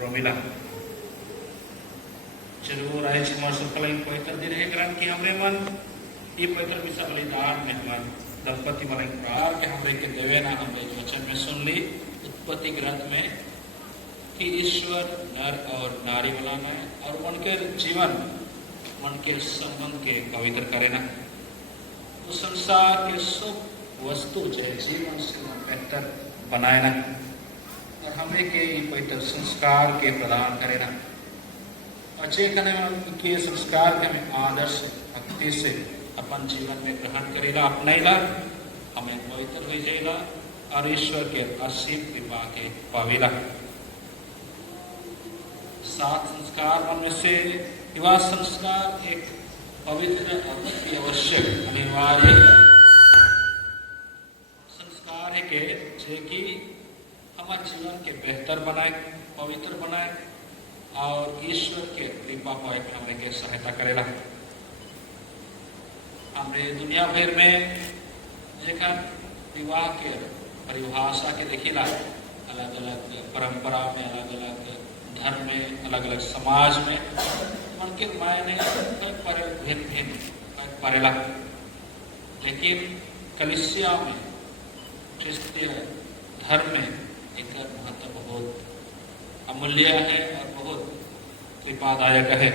रोमिला जरूर आए हमारे सकल पवित्र दिन है ग्रहण की हमरे मन ये पवित्र विषय बलिदान में हमारे दंपति मन प्रार के हमरे के देवे ना हमरे वचन में सुन ली उत्पत्ति ग्रंथ में कि ईश्वर नर और नारी बनाना है और उनके जीवन उनके संबंध के पवित्र करे ना तो संसार के सब वस्तु जो जीवन से बेहतर बनाए ना और हमें के पवित्र संस्कार के प्रदान करे ना और जे के संस्कार के हमें आदर्श भक्ति से अपन जीवन में ग्रहण करेला अपनेला हमें पवित्र हो जाएगा और ईश्वर के असीम कृपा के पावेला। 7 संस्कार उनमें से विवाह संस्कार एक पवित्र अति आवश्यक अनिवार्य संस्कार है के जे कि हमारे जीवन के बेहतर बनाए पवित्र बनाए और ईश्वर के कृपा पाए हमें के सहायता करेला। हमरे दुनिया भर में जेखा विवाह के परिभाषा के देखिला अलग अलग परंपरा में अलग अलग धर्म में अलग अलग समाज में उनके मायने भिन्न भिन्न पड़ेला लेकिन कलिसिया में क्रिस्तीय धर्म में एक महत्व बहुत अमूल्य है और बहुत कृपादायक है।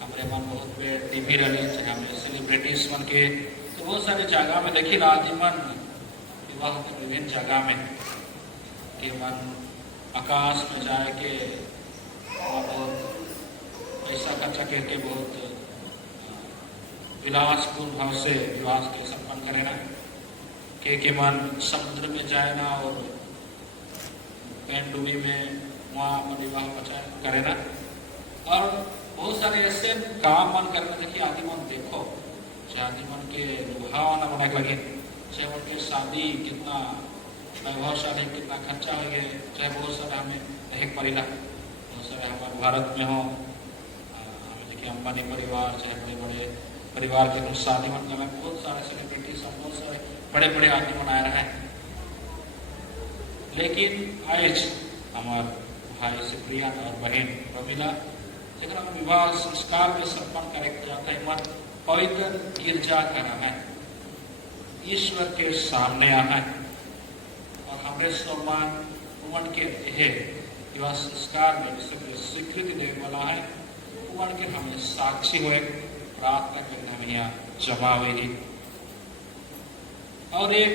हमारे मन बहुत पे टीवी रही हमें सेलिब्रिटीज मन के तो बहुत सारे जगह में देखी आजीवन विवाह के विभिन्न जगह में कि मन आकाश में जाए के बहुत पैसा खर्चा करके बहुत विलासपूर्ण भाव से विवाह के संपन्न करे ना के मन समुद्र में जाए ना और पेंडुबी में वहाँ अपन विवाह बचाए करे ना और बहुत सारे ऐसे काम मन करने देखिए आदि मन देखो चाहे आदि मन के लुभावना बना लगे चाहे उनके शादी कितना वैभवशाली कितना खर्चा हो गया चाहे बहुत सारे हमें एक परिला बहुत सारे हमारे भारत में हो हमें देखिए अंबानी परिवार चाहे बड़े बड़े परिवार के कुछ शादी मन करना बहुत सारे सेलिब्रिटी सब बहुत सारे बड़े बड़े आदमी बनाए रहे हैं लेकिन आज हमारे भाई सुप्रिया और बहन रमीला जरा विवाह संस्कार में संपन्न करे जाता है मन पवित्र गिरजा करना है ईश्वर के सामने आना है और हमारे सम्मान उमन के विवाह संस्कार में स्वीकृति देने वाला है उमन के हमें साक्षी हुए प्रार्थना करना हमें यहाँ जमा हुई और एक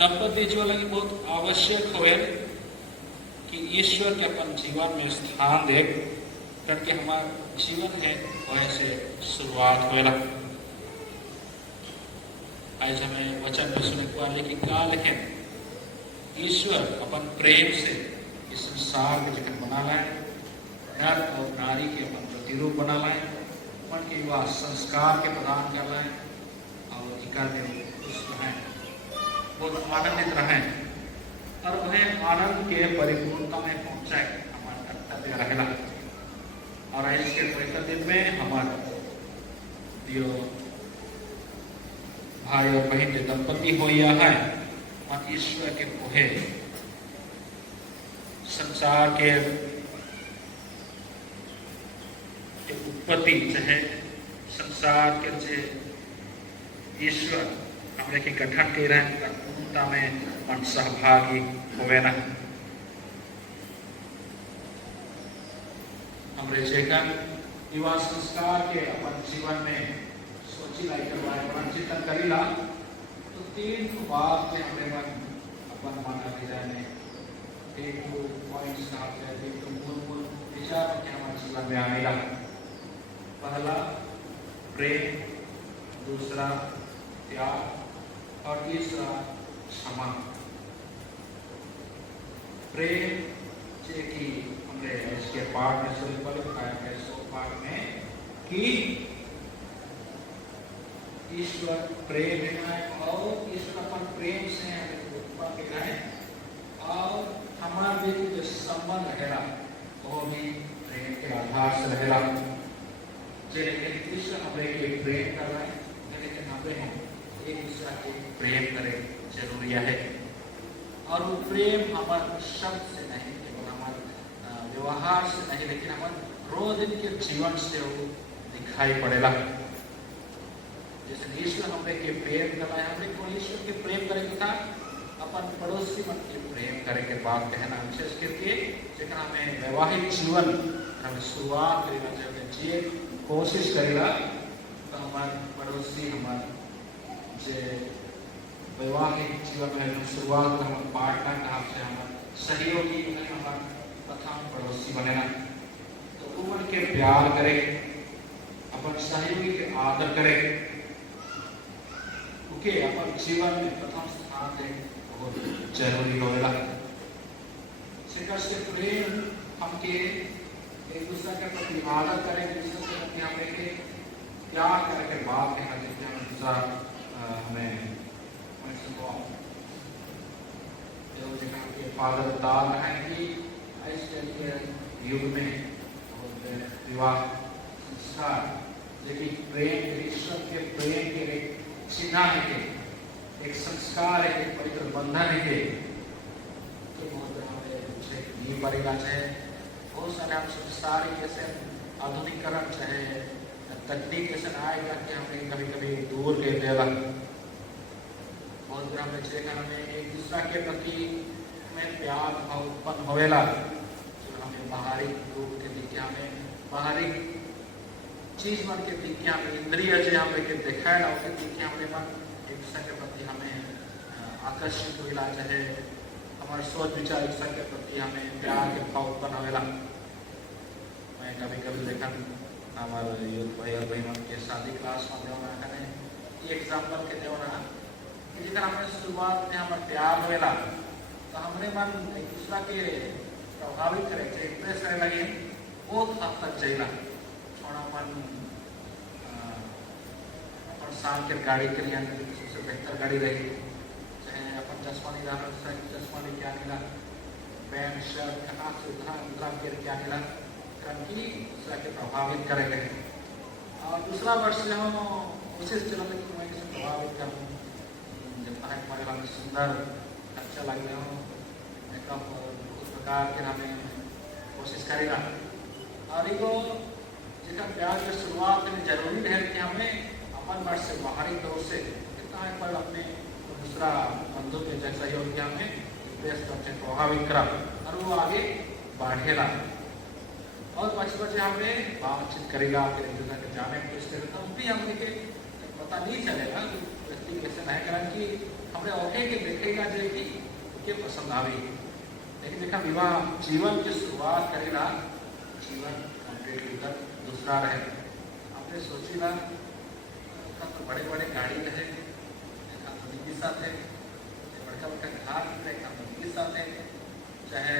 दंपति जो लगी बहुत आवश्यक हुए कि ईश्वर के अपन जीवन में स्थान दे करके हमारा जीवन है वैसे शुरुआत हुए आज हमें वचन में सुने को लेकिन क्या लिखे ईश्वर अपन प्रेम से इस संसार के जगत बना लाए नर और नारी के अपन प्रतिरूप बना लाए उनके विवाह संस्कार के प्रदान कर लाए और इकर में खुश रहें बहुत आनंदित रहें और उन्हें आनंद के परिपूर्णता में पहुंचाए हमारा कर्तव्य रहेगा। और इसके पवित्र दिन में हमारे दियो भाई और बहन के दंपति हो या है और ईश्वर के कोहे संसार के उत्पत्ति चाहे संसार के जे ईश्वर हमरे के गठन के रहे पूर्णता में मन सहभागी होवे ना हमरे जेकर विवाह संस्कार के अपन जीवन में सोची लाई करवाए मन चिंतन करीला तो 3 बात में हमरे मन अपन माना जाने एक पॉइंट्स आप एक तो मूल विचार के हमारे जीवन में आनेगा। पहला प्रेम, दूसरा त्याग और तीसरा क्षमा। प्रेम जे कि हमने इसके पाठ में शुरू पर लिखाया है पाठ में कि ईश्वर प्रेम है और ईश्वर अपन प्रेम से हमें उत्पन्न है और हमारे बीच जो संबंध रहेगा वो भी प्रेम के आधार से रहेगा। लेकिन ईश्वर हमें के प्रेम कर रहे हैं लेकिन हमें एक दूसरा के प्रेम करें जरूरी है और वो प्रेम हमारे शब्द से नहीं, केवल हमारे व्यवहार से नहीं, लेकिन हमारे रोज दिन के जीवन से वो दिखाई पड़ेगा। जैसे ईश्वर हमें के प्रेम करना है, हमें को ईश्वर के प्रेम करेंगे था अपन पड़ोसी मन के प्रेम करे के बात कहना, विशेष करके जब हमें वैवाहिक जीवन हमें शुरुआत करना चाहिए, जिए कोशिश करेगा तो हमारे पड़ोसी हमारे जे वैवाहिक जीवन में शुरुआत हमारे पार्टनर कहाँ से हमारे सहयोगी हमारे प्रथम पड़ोसी बनेगा। तो उम्र के प्यार करे, अपन सहयोगी के आदर करे, उनके अपन जीवन में प्रथम स्थान दे बहुत जरूरी होगा। से प्रेम हमके एक दूसरे के प्रति आदर करें, एक दूसरे के प्रति हमें के प्यार करके बात कहना चाहिए, हम दूसरा हमें फादर बता रहे हैं कि ऐसे युग में विवाह संस्कार लेकिन प्रेम ईश्वर के प्रेम के एक चिन्ह है, एक संस्कार है, एक पवित्र बंधन है। तो ये पड़ेगा चाहे बहुत सारे हम संसार कैसे आधुनिकरण चाहे तकनीक कैसे आएगा कि हमें कभी कभी दूर ले देगा। बहुत बार हमें चाहिए हमें एक दूसरा के प्रति हमें प्यार भाव उत्पन्न होवेला, जो हमें बाहरी रूप के दिखे, हमें बाहरी चीज मन के दिखे, हमें इंद्रिय जो हमें के दिखाए ना उसके दिखे हमें मन एक दूसरे के प्रति हमें आकर्षित होगा, चाहे हमारे सोच विचार एक दूसरे के प्रति हमें प्यार के भाव उत्पन्न होवेला। मैं कभी कभी देखा हमारे यूथ भाई और बहन के शादी क्लास में देना ये एग्जाम्पल के देना कि हमें शुरुआत में हमारे प्यार होवेला तो हमने मन एक दूसरा के प्रभावित करे इम्प्रेस करे लगे बहुत हद तक जाइला। थोड़ा मन अपन साल के गाड़ी के लिए सबसे बेहतर गाड़ी रही, चाहे अपन चश्मा नहीं रहा, चश्मा नहीं क्या नहीं, पैंट शर्ट कहाँ से उधरा के क्या नहीं की दूसरा के प्रभावित करेंगे। और दूसरा वर्ष से हम कोशिश चलाते कि मैं किसी प्रभावित करूँ, जब है हमारे वाले सुंदर अच्छा लग रहे हो मेकअप उस प्रकार के हमें कोशिश करेगा। और ये जितना प्यार की शुरुआत में जरूरी है कि हमें अपन वर्ष से बाहरी तौर से कितना एक बार अपने दूसरा बंधु के जैसा सहयोग हमें प्रेस करके प्रभावित करा और वो आगे बढ़ेगा। और बचे हमें बातचीत करेगा, फिर एक दूसरे के जाने की कोशिश करेगा, तो भी हमें के पता नहीं चलेगा व्यक्ति कैसे नहीं करें कि हमें औके के देखेगा जो कि उनके पसंद आवे। लेकिन देखा विवाह जीवन की शुरुआत करेगा, जीवन कंप्लीट कर दूसरा रहे। आपने सोचेगा तो बड़े बड़े गाड़ी रहे, के साथ है बड़का बड़का घर रहे के साथ है, चाहे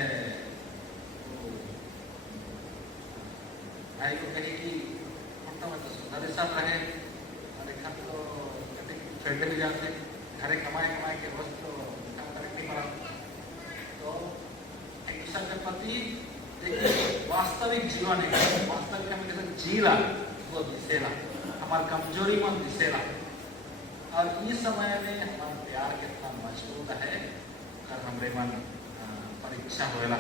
आई को कहे कि फोटो में तो सुंदर साथ रहे और एक तो फैक्ट्री भी जाते घरे कमाए के वस्तु तो नहीं पड़ा। तो एक दूसरे के प्रति देखिए वास्तविक जीवन है, वास्तविक में कैसे जीला वो दिसेला, हमारी कमजोरी मन दिसेला। और इस समय में हमारा प्यार कितना मजबूत है और हमारे मन परीक्षा होएला।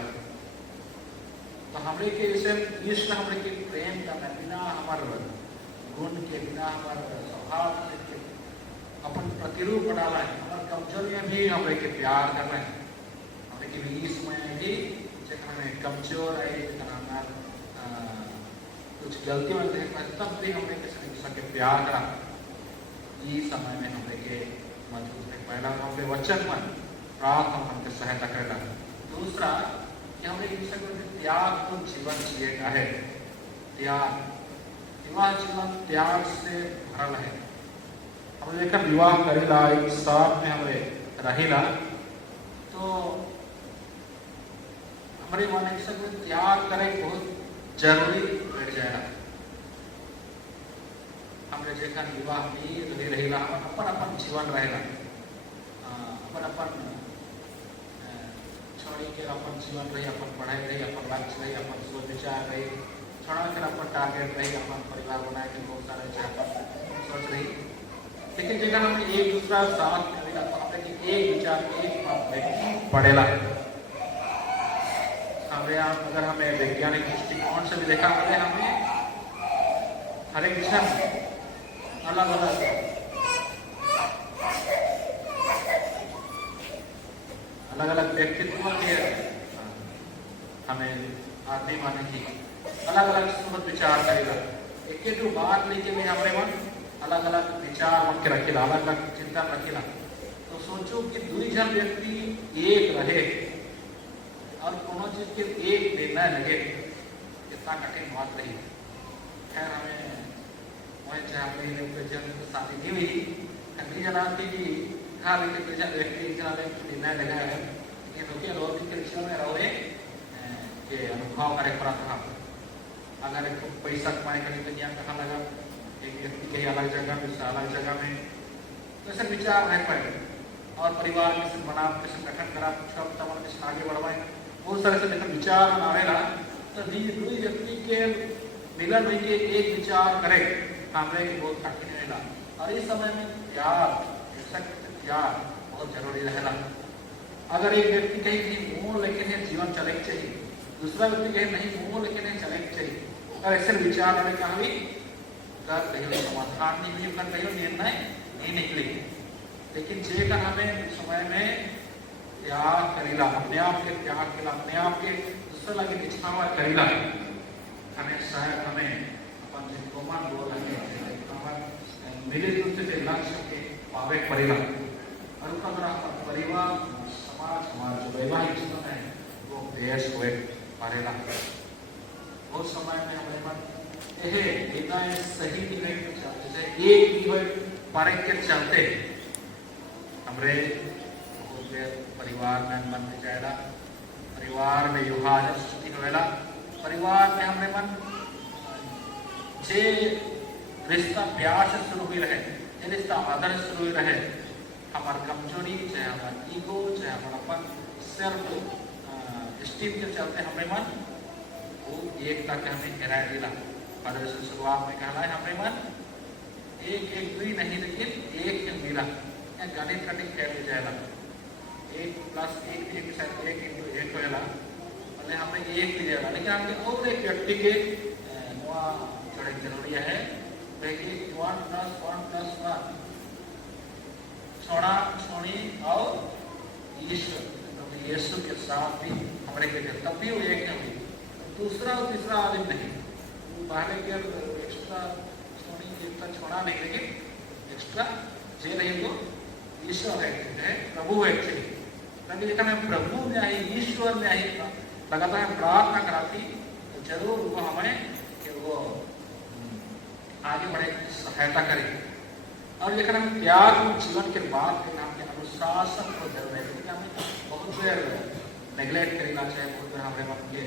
तो हमरे के ईश्वर हमरे के प्रेम करना बिना हमारे गुण के, बिना हमारे स्वभाव के अपन प्रतिरूप डाला है, हमारे कमजोरी में भी हमरे के प्यार कर रहे हैं। हमरे के भी इस समय भी जब हमें कमजोर है, हमारे कुछ गलती में देखना तब भी हमरे के प्यार करा। इस समय में हमरे के मजबूत है। पहला हमरे वचन मन प्रार्थना हमके सहायता करेगा। दूसरा कि हमें एक दूसरे को त्याग तो जीवन जिए का है, त्याग विवाह जीवन त्याग से भरल है। हम लेकर विवाह करेला एक साथ में हमें रहेला तो हमारे मन एक दूसरे को त्याग करे बहुत जरूरी बैठ जाएगा। हमने देखा विवाह भी रहेला अपन अपन जीवन रहेगा, अपन अपन छोड़ी के अपन जीवन रही, अपन पढ़ाई रही, अपन लक्ष्य रही, अपन सोच विचार रही, छोड़ा कर अपन टारगेट रही, अपन परिवार बनाए के बहुत सारे सोच रही। लेकिन जगह हम एक दूसरा साथ करेगा तो हमें एक विचार एक व्यक्ति पढ़ेला। हमें अगर हमें वैज्ञानिक दृष्टिकोण से भी देखा हमें हर एक विषय अलग अलग व्यक्तित्व के हमें आदमी माने की अलग अलग सोच विचार करेगा। एक जो बात लेके भी हमारे मन अलग अलग विचार मन के रखेला, अलग अलग चिंतन रखेला। तो सोचो कि दुई जन व्यक्ति एक रहे और कोनो चीज के एक निर्णय लगे, कितना कठिन बात रही। खैर हमें वही चाहे शादी नहीं हुई, नहीं जना थी हाँ लेकिन व्यक्ति निर्णय लगा है लेकिन लोग के विषय में रहे कि अनुभव करे पड़ा था। अगर एक पैसा कमाने के लिए दुनिया कहाँ लगा, एक व्यक्ति कहीं अलग जगह में अलग जगह में, तो ऐसे विचार रह पाए और परिवार कैसे बना, कैसे गठन करा, कैसे आगे बढ़वाए, बहुत सारे से लेकर विचार आवेला। तो दुई व्यक्ति के मिलन में के एक विचार करे हमें की बहुत कठिन रहेगा। और इस समय में प्यार प्यार बहुत जरूरी रहेगा। अगर एक व्यक्ति कहीं भी मोह लेके नहीं जीवन चले चाहिए, दूसरा व्यक्ति कहीं नहीं मोह लेके नहीं चले चाहिए, और ऐसे विचार हमें कहा भी कर कहीं समाधान नहीं हुई, कर कहीं निर्णय नहीं निकले। लेकिन जेकर हमें समय में त्याग करेला, अपने आप के त्याग करेला, अपने आप के दूसरा लगे निष्ठावा करेला, हमें शायद हमें अपन जिनको मन बोल रहे मिले जुलते लक्ष्य के पावे पड़ेगा। और परिवार समाज हमारा जो वैवाहिक जीवन है वो व्यस्त हुए पड़ेगा। बहुत समय में हमें मन यह सही नहीं चलते, एक भी हुए पारे के चलते हमारे परिवार में मन में जाएगा, परिवार में विभाजन स्थिति होएला, परिवार में हमने मन जे रिश्ता प्यार से शुरू हुई रहे, जे रिश्ता आदर से शुरू हुई रहे, हमार कमजोरी चाहे हमारा ईगो चाहे हमारा अपन सेल्फ स्टीम के चलते हमें मन वो एकता के हमें गिरा दिला। और शुरुआत में कहला है हमें मन एक एक दुई नहीं लेकिन एक के मिला, गणित कटिंग खेल जाएगा, 1+1 होएला, मतलब हमें एक भी जाएगा। लेकिन हमने और एक व्यक्ति के जोड़े जरूरी है, 1+1+1 छोड़ा छोड़ी और ईश्वर, तो यीशु के साथ भी हमारे के तब भी वो एक नहीं, दूसरा और तीसरा आदमी नहीं, पहले के एक्स्ट्रा छोड़ी एक्स्ट्रा छोड़ा नहीं, लेकिन एक्स्ट्रा जे नहीं वो ईश्वर है, प्रभु है एक्चुअली। लेकिन हमें प्रभु में आई, ईश्वर में आई लगातार प्रार्थना कराती, तो जरूर वो हमें कि वो आगे बढ़े सहायता करे। और लेकिन हम त्याग जीवन के बाद के नाम के अनुशासन को जरूर है, लेकिन हमें बहुत देर नेग्लेक्ट करना चाहिए, बहुत देर हमारे मन के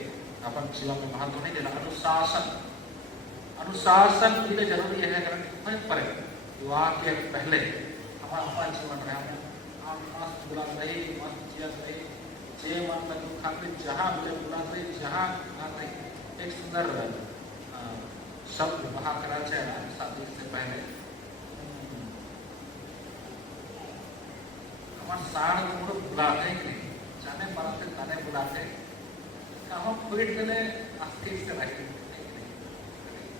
अपन जीवन में महत्व नहीं देना। अनुशासन अनुशासन के लिए जरूरी है। अगर पर विवाह के पहले हमारा जीवन रहे, मस्त बुला रही, मस्त जियत रही, जे मन लगे खाते जहाँ मिले बुला रही, जहाँ रही, एक सुंदर शब्द वहाँ करा चाहिए शादी से पहले। हमारे साड़ को बुलाते कि नहीं, जाने बनाते जाने बुलाते, हम फीट देने अस्थिर से रहे,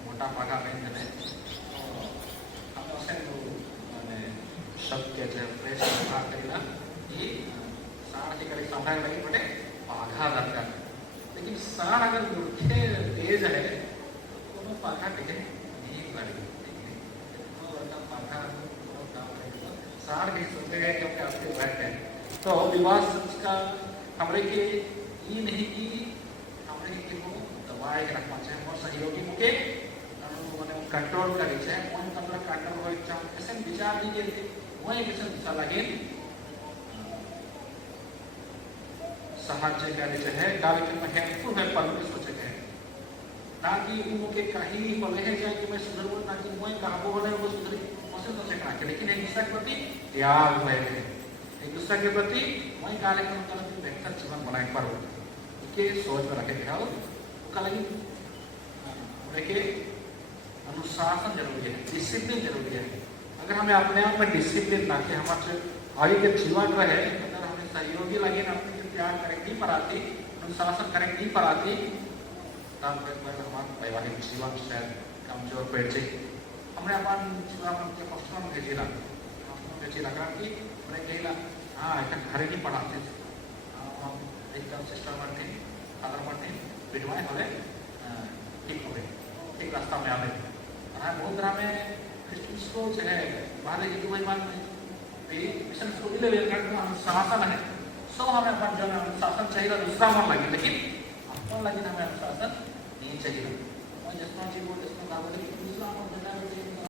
मोटा पागा नहीं देने, हम उसे शब्द के जो फ्रेश रखा करेगा ये साड़ की करी संभाल लगी बटे पाघा दरकार। लेकिन साड़ अगर मुख्य तेज है तो कोनो पाघा टिके नहीं पड़ेगी, पाघा साड़ भी सोचेगा क्योंकि आपके बैठ है। तो विवाह संस्कार हमारे के ये नहीं कि हमारे के वो दबाए रखना चाहिए, और सहयोगी मुके कंट्रोल करी चाहिए, मन कंट्रोल कंट्रोल हो इच्छा ऐसे विचार दीजिए वही किसी दिशा लगे साहाଯ୍य करे चाहे कार्यक्रम में हेल्पफुल है पर भी सोचे गए ना कि उनके कहीं बोले हैं जाए कि मैं सुधर बोल, ना कि मैं कहाँ बोले वो सुधरी उसे सोचे करा के। लेकिन एक दूसरे के प्रति त्याग हुए थे, एक दूसरे के प्रति वही कार्यक्रम करके बेहतर जीवन बनाए पर के सोच में रखे गया। और लगी देखिए अनुशासन जरूरी है, डिसिप्लिन जरूरी है। अगर हमें अपने आप में डिसिप्लिन ना कि हमारे आगे के जीवन रहे अगर हमें सहयोगी लगे ना अपने प्यार करेक्ट नहीं पढ़ाती अनुशासन करेक्ट नहीं पढ़ाती तब हमारा वैवाहिक जीवन शायद कमजोर पड़ जाए हमने अपन जीवन के पक्षों भेजिला कारण कि मैंने कहिला हाँ एक घरे नहीं पढ़ाते एकदम सिस्टर बनते फादर बनते विधवाएं होले ठीक हो गए ठीक रास्ता में आवे बहुत तरह में क्रिश्चियंस को जो है बाहर हिंदू भाईमान मिशन को भी ले अनुशासन है सो हमें अपन जो अनुशासन चाहिए दूसरा मन लगे लेकिन अपन लगे हमें अनुशासन नहीं चाहिए जिसमें जी वो जिसमें दूसरा